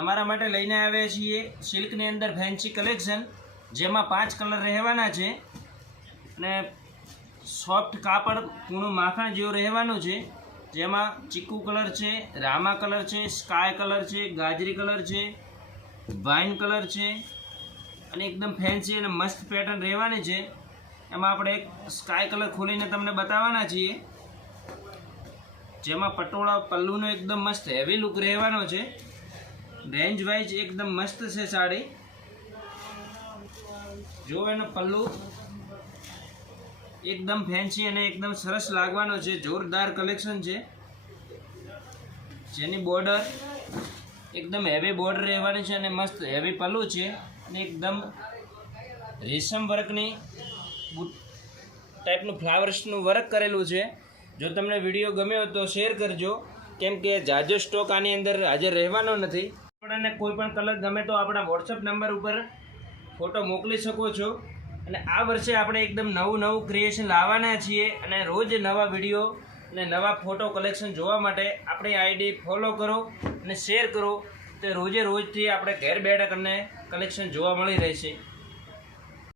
તમારા માટે લઈને આવ્યા છીએ સિલ્કની અંદર ફેન્સી કલેક્શન, જેમાં 5 કલર રહેવાના છે અને સોફ્ટ કાપડ કૂણું માખણ જેવું રહેવાનું છે, જેમાં ચીકુ કલર છે, રામા કલર છે, સ્કાય કલર છે, ગાજરી કલર છે, વાઇન કલર છે અને એકદમ ફેન્સી અને મસ્ત પેટર્ન રહેવાની છે। એમાં આપણે એક સ્કાય કલર ખોલીને તમને બતાવવાના છીએ, જેમાં પટોળા પલ્લુનો એકદમ મસ્ત હેવી લુક રહેવાનો છે। રેન્જ વાઇઝ એકદમ મસ્ત છે સાડી। જો એનો પલ્લુ એકદમ ફેન્સી અને એકદમ સરસ લાગવાનો છે, જોરદાર કલેક્શન છે, જેની બોર્ડર એકદમ હેવી બોર્ડર રહેવાની છે અને મસ્ત હેવી પલ્લુ છે અને એકદમ રેશમ વર્કની ટાઈપનું ફ્લાવર્સનું વર્ક કરેલું છે। જો તમને વિડીયો ગમ્યો તો શેર કરજો, કેમ કે જાજો સ્ટોક આની અંદર હાજર રહેવાનો નથી। આપણને કોઈ પણ કલર ગમે તો આપણા વોટ્સઅપ નંબર ઉપર ફોટો મોકલી શકો છો। અને આ વર્ષે આપણે એકદમ નવું ક્રિએશન લાવવાના છીએ અને રોજ નવા વિડીયો અને નવા ફોટો કલેક્શન જોવા માટે આપણી આઈડી ફોલો કરો અને શેર કરો, તો રોજથી આપણે ઘેર બેઠા તમને કલેક્શન જોવા મળી રહેશે।